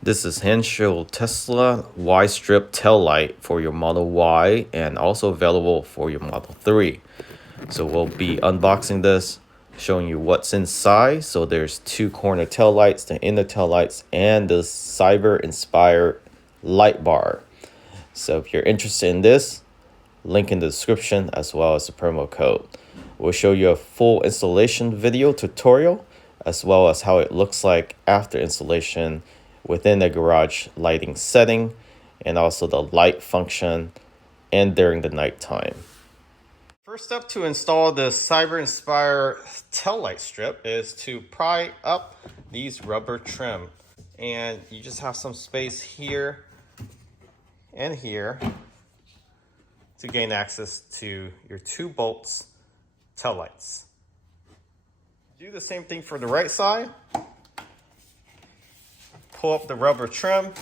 This is Hansshow Tesla Y-strip tail light for your Model Y and also available for your Model 3. So we'll be unboxing this, showing you what's inside. So there's two corner tail lights, the inner tail lights, and the cyber-inspired light bar. So if you're interested in this, link in the description as well as the promo code. We'll show you a full installation video tutorial as well as how it looks like after installation within the garage lighting setting and also the light function and during the nighttime. First step to install the Cyber Inspire tail light strip is to pry up these rubber trim, and you just have some space here and here to gain access to your 2 bolts tail lights. Do the same thing for the right side. Pull up the rubber trim.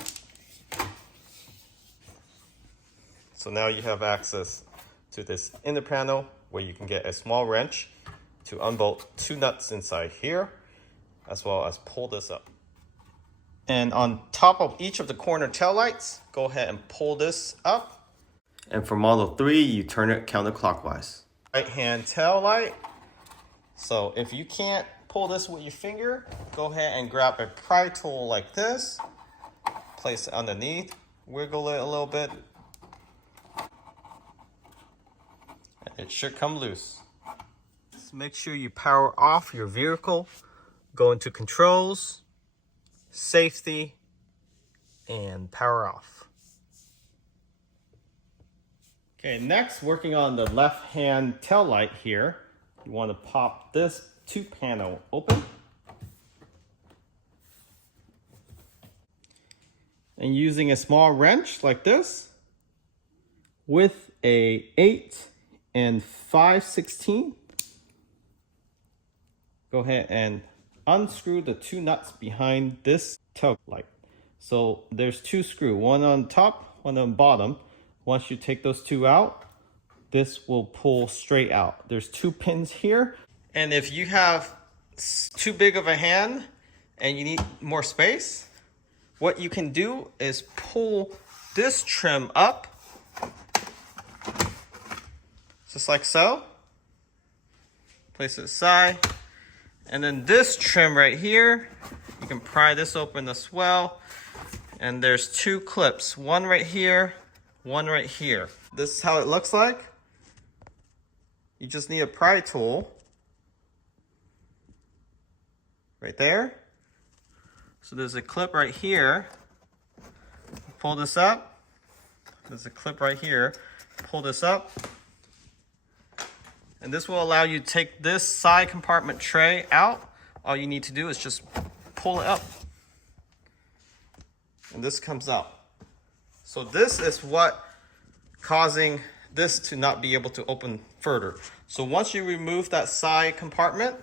So now you have access to this inner panel where you can get a small wrench to unbolt 2 nuts inside here, as well as pull this up. And on top of each of the corner tail lights, go ahead and pull this up. And for Model 3, you turn it counterclockwise. Right hand tail light. So if you can't pull this with your finger, go ahead and grab a pry tool like this, place it underneath, wiggle it a little bit, and it should come loose. Just make sure you power off your vehicle, go into controls, safety, and power off. Okay, next, working on the left hand tail light here, you want to pop this 2 panel open. And using a small wrench like this with a 8 5/16, go ahead and unscrew the 2 nuts behind this tail light. So there's 2 screws, one on top, one on bottom. Once you take those 2 out, this will pull straight out. There's 2 pins here. And if you have too big of a hand and you need more space, what you can do is pull this trim up, just like so. Place it aside. And then this trim right here, you can pry this open as well. And there's 2 clips, one right here, one right here. This is how it looks like. You just need a pry tool right there. So there's a clip right here. Pull this up. There's a clip right here. Pull this up. And this will allow you to take this side compartment tray out. All you need to do is just pull it up. And this comes out. So this is what causing this to not be able to open further. So once you remove that side compartment,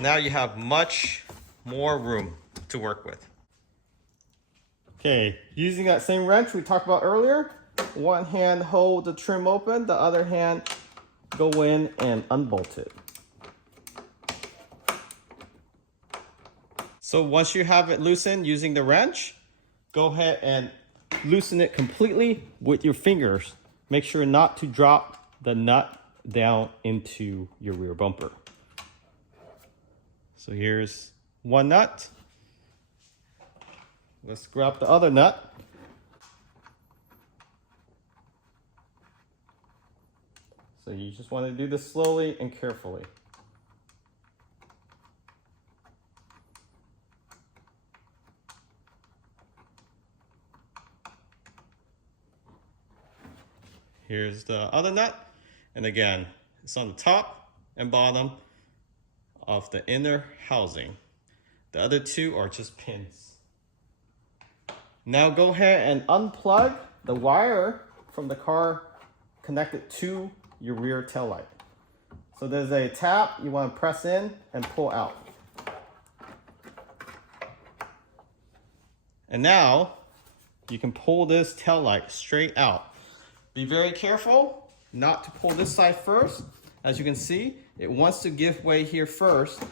now you have much more room to work with. Okay, using that same wrench we talked about earlier, one hand hold the trim open, the other hand go in and unbolt it. So once you have it loosened using the wrench, go ahead and loosen it completely with your fingers. Make sure not to drop the nut down into your rear bumper. So here's one nut. Let's grab the other nut. So you just want to do this slowly and carefully. Here's the other nut. And again, it's on the top and bottom of the inner housing. The other 2 are just pins. Now go ahead and unplug the wire from the car connected to your rear tail light. So there's a tab you want to press in and pull out. And now you can pull this tail light straight out. Be very careful not to pull this side first. As you can see, it wants to give way here first.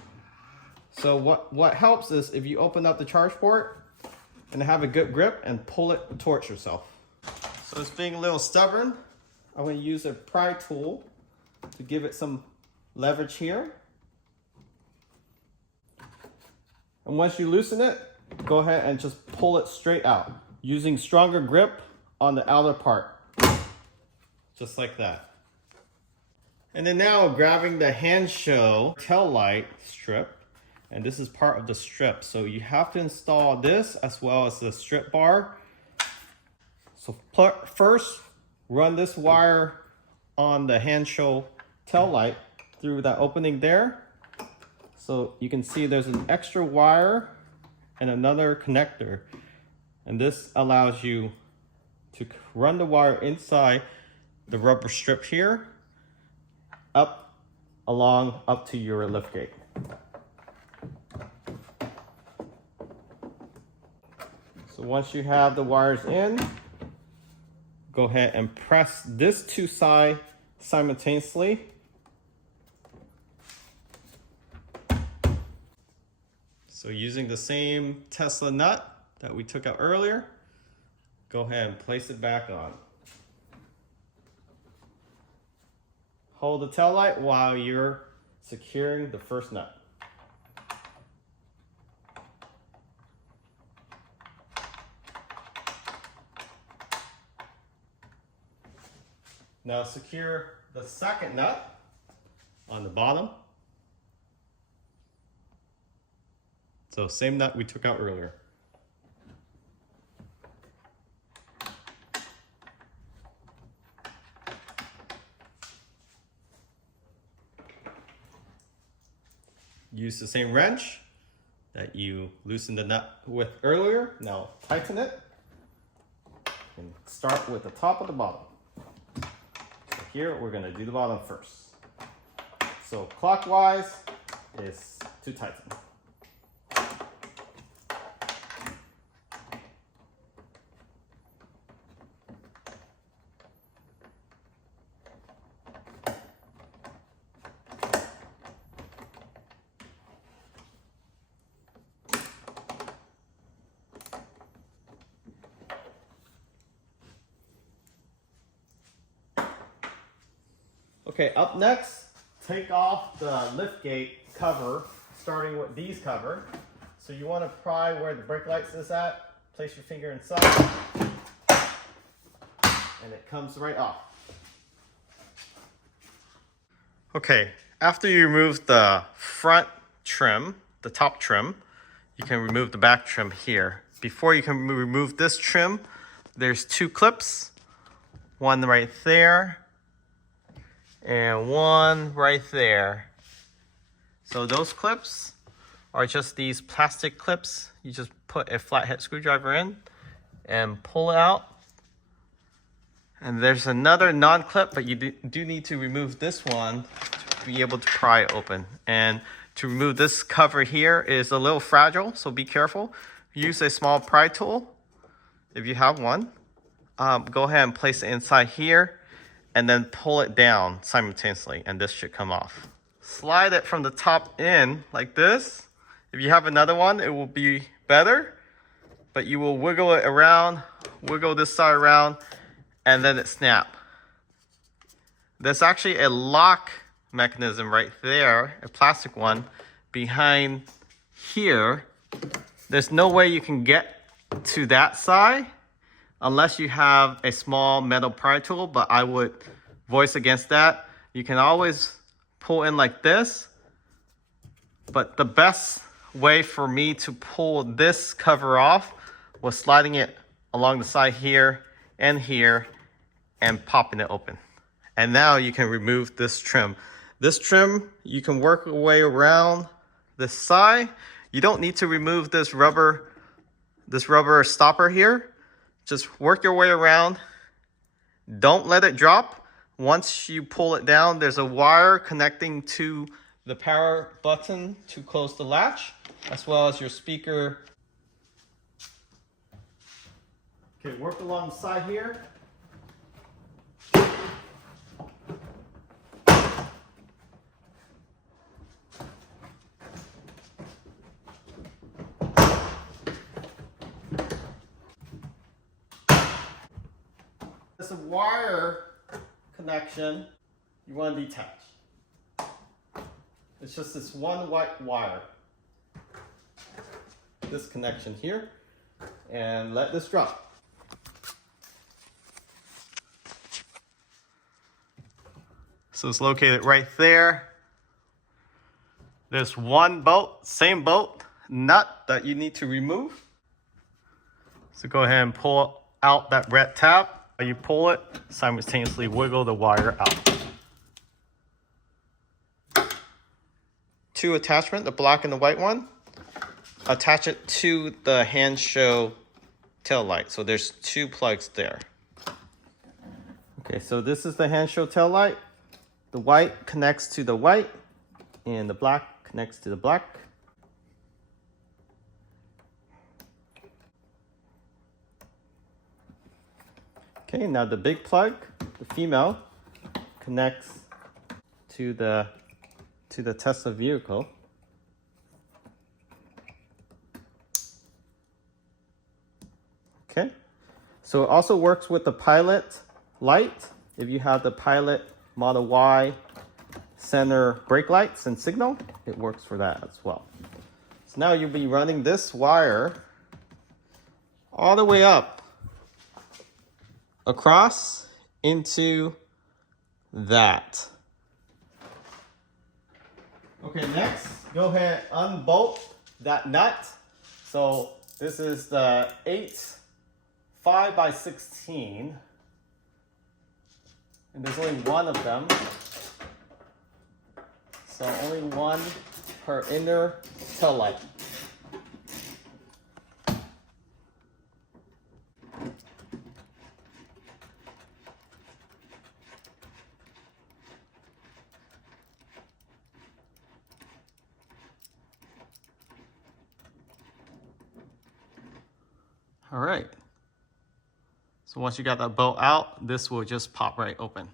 So what helps is if you open up the charge port, and have a good grip and pull it towards yourself. So it's being a little stubborn. I'm going to use a pry tool to give it some leverage here. And once you loosen it, go ahead and just pull it straight out, using stronger grip on the outer part. Just like that. And then now grabbing the Hansshow tail light strip, and this is part of the strip. So you have to install this as well as the strip bar. So first, run this wire on the Hansshow tail light through that opening there. So you can see there's an extra wire and another connector. And this allows you to run the wire inside the rubber strip here, up to your liftgate. So once you have the wires in, go ahead and press this two sides simultaneously. So using the same Tesla nut that we took out earlier, go ahead and place it back on. Hold the tail light while you're securing the first nut. Now secure the second nut on the bottom. So same nut we took out earlier. Use the same wrench that you loosened the nut with earlier. Now tighten it and start with the top of the bottom. So here we're going to do the bottom first. So clockwise is to tighten. Okay, up next, take off the liftgate cover, starting with these cover. So you want to pry where the brake lights is at, place your finger inside, and it comes right off. Okay, after you remove the front trim, the top trim, you can remove the back trim here. Before you can remove this trim, there's two clips, one right there, and one right there. So those clips are just these plastic clips. You just put a flathead screwdriver in and pull it out. And there's another non-clip, but you do need to remove this one to be able to pry it open. And to remove this cover here is a little fragile, so be careful. Use a small pry tool if you have one. Go ahead and place it inside here and then pull it down simultaneously, and this should come off. Slide it from the top in like this. If you have another one, it will be better, but you will wiggle it around, wiggle this side around, and then it snap. There's actually a lock mechanism right there, a plastic one, behind here. There's no way you can get to that side unless you have a small metal pry tool, but I would voice against that. You can always pull in like this, but the best way for me to pull this cover off was sliding it along the side here and here and popping it open. And now you can remove this trim. This trim, you can work your way around this side. You don't need to remove this rubber stopper here. Just work your way around. Don't let it drop. Once you pull it down, there's a wire connecting to the power button to close the latch, as well as your speaker. Okay, work along the side here. this wire connection you want to detach. It's just this one white wire. This connection here, and let this drop. So it's located right there. There's one bolt, same bolt, nut that you need to remove. So go ahead and pull out that red tab. You pull it, simultaneously wiggle the wire out. Two attachments, the black and the white one. Attach it to the Hansshow tail light. So there's two plugs there. Okay, so this is the Hansshow tail light. The white connects to the white, and the black connects to the black. Okay, now the big plug, the female, connects to the Tesla vehicle. Okay, so it also works with the pilot light. If you have the pilot Model Y center brake lights and signal, it works for that as well. So now you'll be running this wire all the way up across into that. Okay, next, go ahead and unbolt that nut. So this is the 5x16. And there's only one of them. So only one per inner tail light. All right. So once you got that bolt out, this will just pop right open.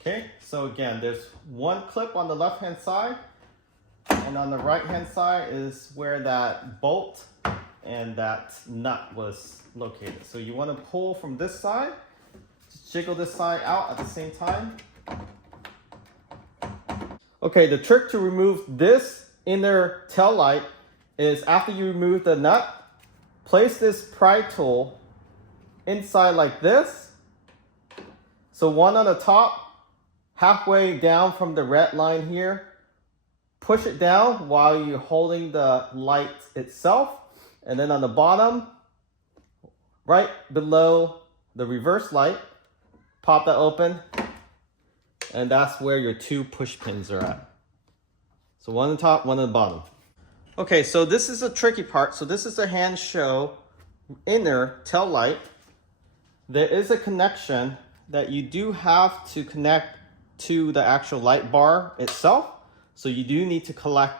Okay, so again, there's one clip on the left-hand side, and on the right-hand side is where that bolt and that nut was located. So you want to pull from this side, just jiggle this side out at the same time. Okay, the trick to remove this inner tail light is after you remove the nut, place this pry tool inside like this. So one on the top, halfway down from the red line here. Push it down while you're holding the light itself. And then on the bottom, right below the reverse light, pop that open. And that's where your two push pins are at. So one on the top, one on the bottom. Okay, so this is the tricky part. So this is the Hansshow inner tail light. There is a connection that you do have to connect to the actual light bar itself. So you do need to connect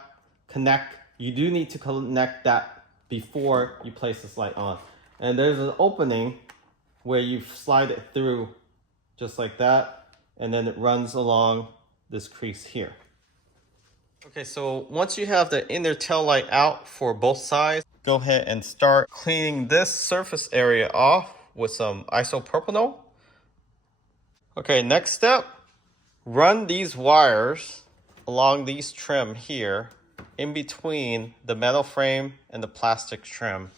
that before you place this light on. And there's an opening where you slide it through just like that, and then it runs along this crease here. Okay, so once you have the inner tail light out for both sides, go ahead and start cleaning this surface area off with some isopropyl. Okay, next step, run these wires along these trim here in between the metal frame and the plastic trim.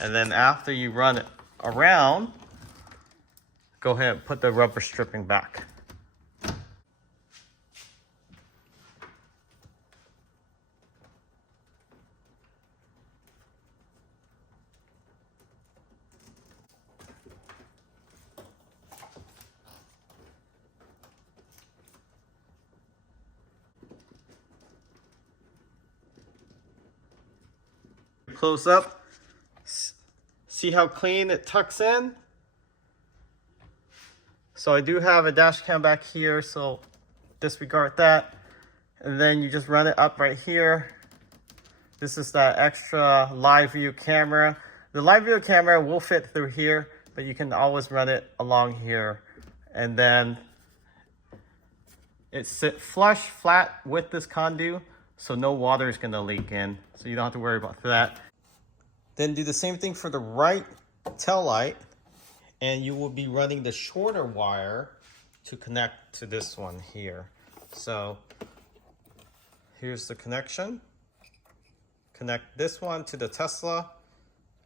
And then after you run it around, go ahead and put the rubber stripping back. Close up, see how clean it tucks in. So I do have a dash cam back here, so disregard that. And then you just run it up right here. This is that extra live view camera. The live view camera will fit through here, but you can always run it along here. And then it sits flush, flat with this conduit, so no water is gonna leak in. So you don't have to worry about that. Then do the same thing for the right tail light. and you will be running the shorter wire to connect to this one here. So here's the connection. Connect this one to the Tesla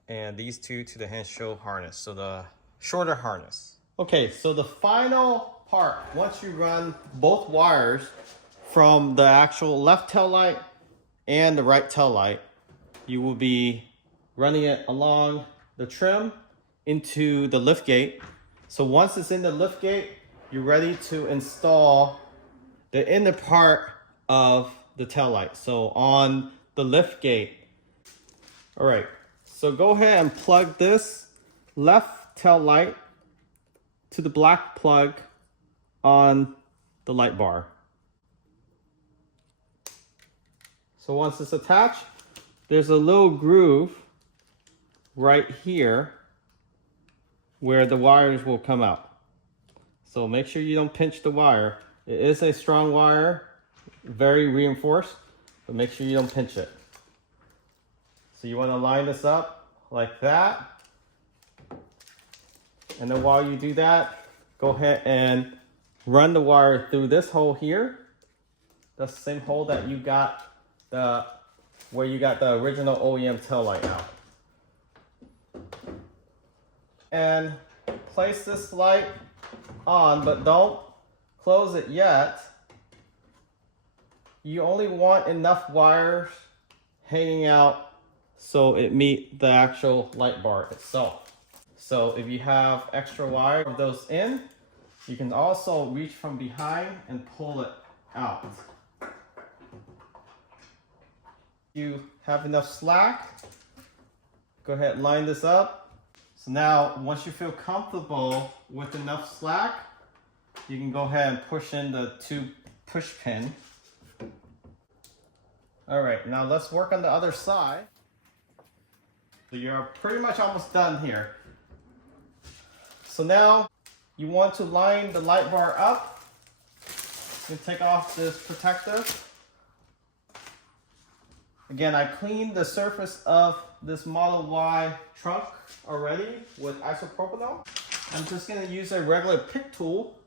and these two to the Hansshow harness, so the shorter harness. Okay, so the final part, once you run both wires from the actual left tail light and the right tail light, you will be running it along the trim into the lift gate. So once it's in the lift gate, you're ready to install the inner part of the tail light. So on the lift gate. All right, so go ahead and plug this left tail light to the black plug on the light bar. So once it's attached, there's a little groove right here where the wires will come out. So make sure you don't pinch the wire. It is a strong wire, very reinforced, but make sure you don't pinch it. So you want to line this up like that. And then while you do that, go ahead and run the wire through this hole here. That's the same hole that you got where you got the original OEM tail light out. And place this light on, but don't close it yet. You only want enough wires hanging out so it meets the actual light bar itself. So if you have extra wire of those in, you can also reach from behind and pull it out. You have enough slack, go ahead and line this up. So now, once you feel comfortable with enough slack, you can go ahead and push in the 2 push pin. All right, now let's work on the other side. So you're pretty much almost done here. So now you want to line the light bar up. You can take off this protector. Again, I cleaned the surface of this Model Y trunk already with isopropyl. I'm just going to use a regular pick tool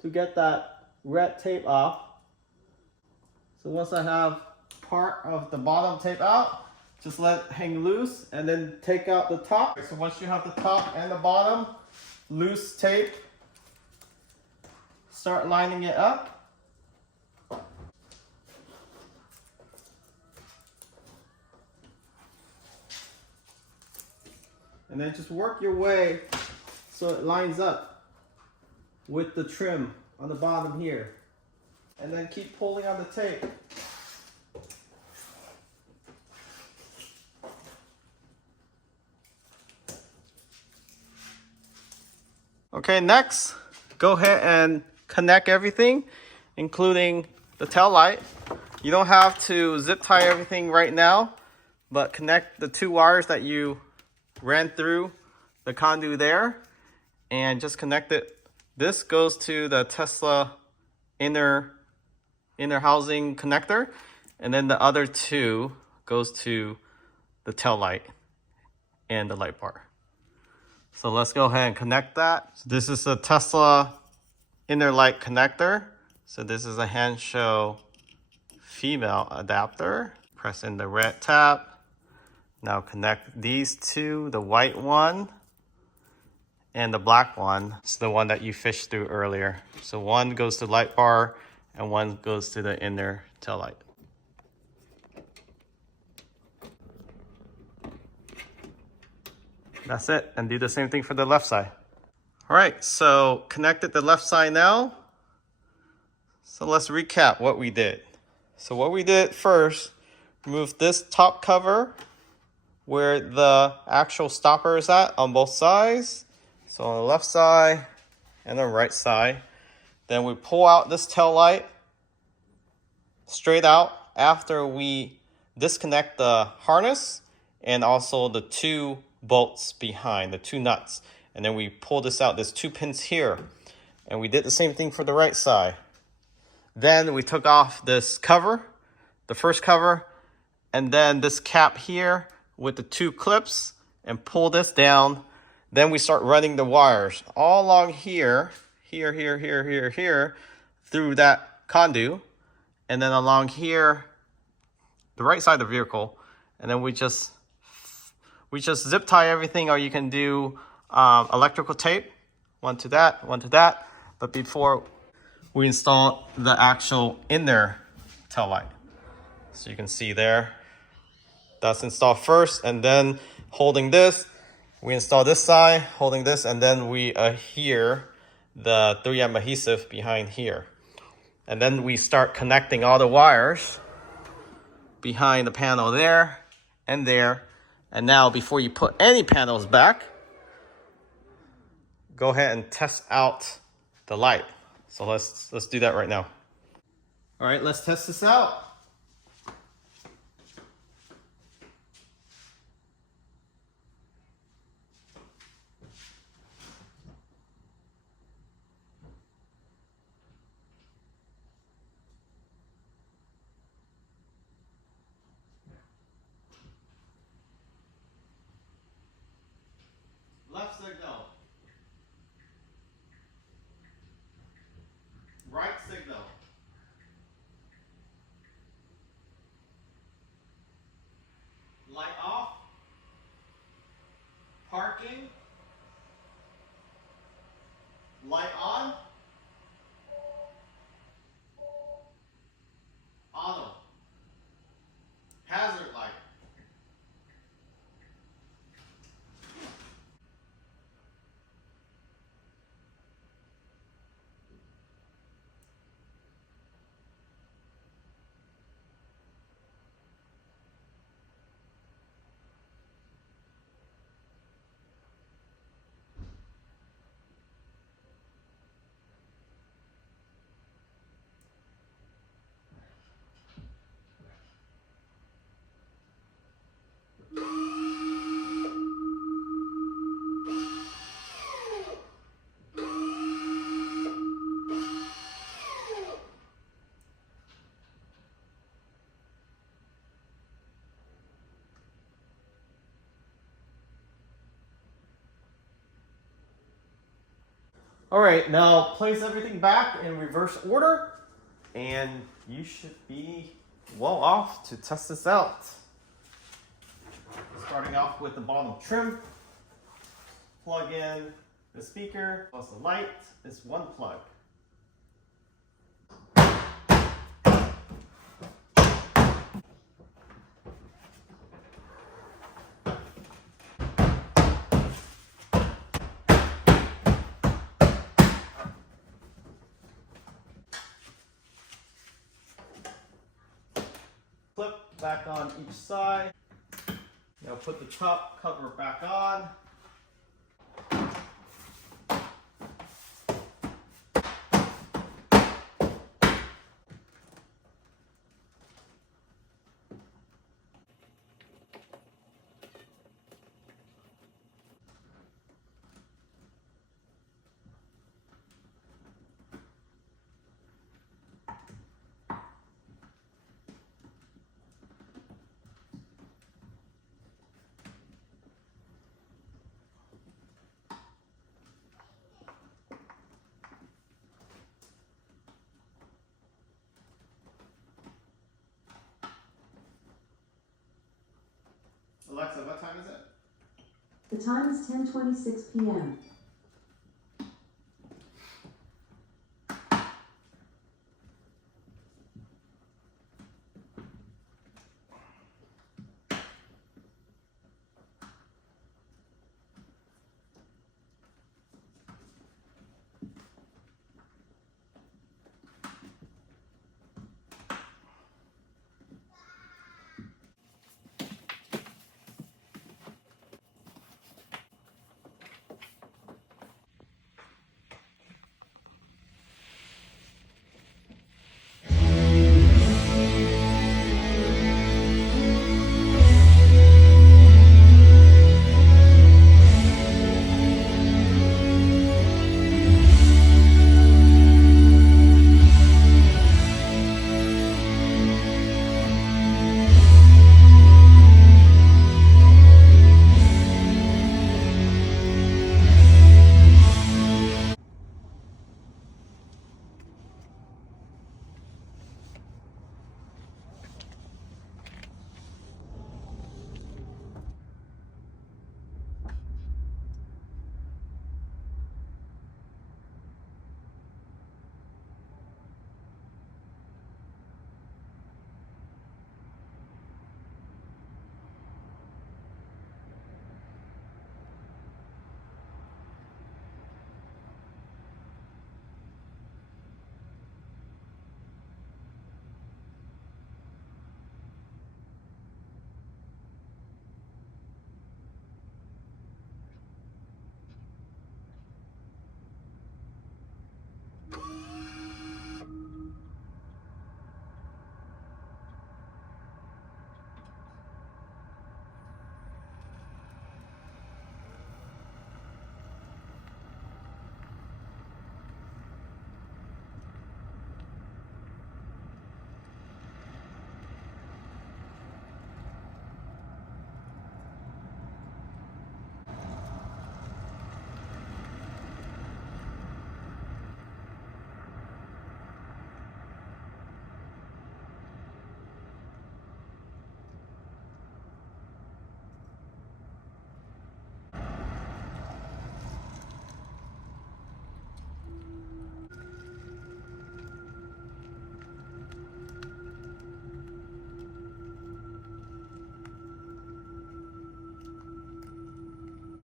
to get that red tape off. So once I have part of the bottom tape out, just let it hang loose and then take out the top. So once you have the top and the bottom, loose tape, start lining it up. And then just work your way so it lines up with the trim on the bottom here. And then keep pulling on the tape. Okay, next, go ahead and connect everything, including the tail light. You don't have to zip tie everything right now, but connect the 2 wires that you ran through the conduit there and just connect it. This goes to the Tesla inner housing connector, and then the other 2 goes to the tail light and the light bar. So let's go ahead and connect that. So this is a Tesla inner light connector. So this is a Hansshow female adapter. Press in the red tab. Now connect these 2, the white one and the black one. It's the one that you fished through earlier. So one goes to light bar and one goes to the inner tail light. That's it, and do the same thing for the left side. All right, so connected the left side now. So let's recap what we did. So what we did first, remove this top cover where the actual stopper is at on both sides. So on the left side and the right side. Then we pull out this tail light straight out after we disconnect the harness and also the 2 bolts behind, the 2 nuts. And then we pull this out, there's 2 pins here. And we did the same thing for the right side. Then we took off this cover, the first cover, and then this cap here with the 2 clips and pull this down. Then we start running the wires all along here, here, through that conduit, and then along here, the right side of the vehicle, and then we just zip tie everything, or you can do electrical tape, one to that, one to that. But before we install the actual inner tail light, so you can see there, that's installed first, and then holding this, we install this side, holding this, and then we adhere the 3M adhesive behind here. And then we start connecting all the wires behind the panel there and there. And now before you put any panels back, go ahead and test out the light. So let's do that right now. All right, let's test this out. Left signal. Right signal. Light off. Parking. Light on. Auto. Hazard light. All right, now place everything back in reverse order, and you should be well off to test this out. Starting off with the bottom trim, plug in the speaker plus the light. It's one plug. Clip back on each side. Now put the top cover back on. Alexa, what time is it? The time is 10:26 p.m.